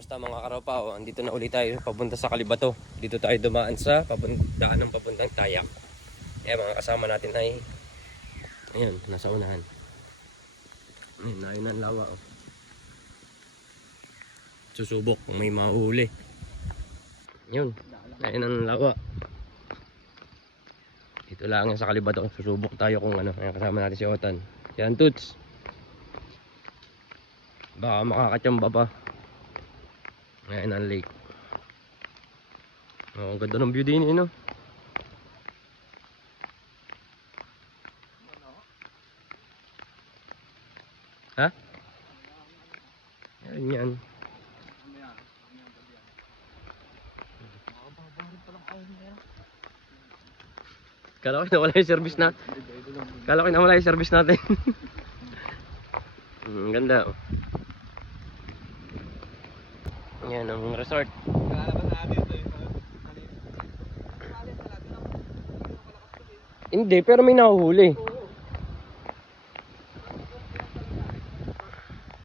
Kamusta mga karopa? O, andito na ulit tayo papunta sa Kalibato. Dito tayo dumaan sa daan ng papuntang Tayak. Kaya mga kasama natin ay ayun, nasa unahan. Ayun ang lawa. Oh. Susubok kung may mahuli. Yun, ayun ang lawa. Dito lang sa Kalibato. Susubok tayo kung ano. Ayan, kasama natin si Otan. Yan, Toots. Baka makakatsamba pa. Ayan ang lake. Oh, ang ganda ng view din, no? Ha? Ayan yan. Kala ko nawala yung service na. Kala ko nawala yung service natin. Ang ganda, oh. Yan ang resort. Hindi, pero may nahuhuli.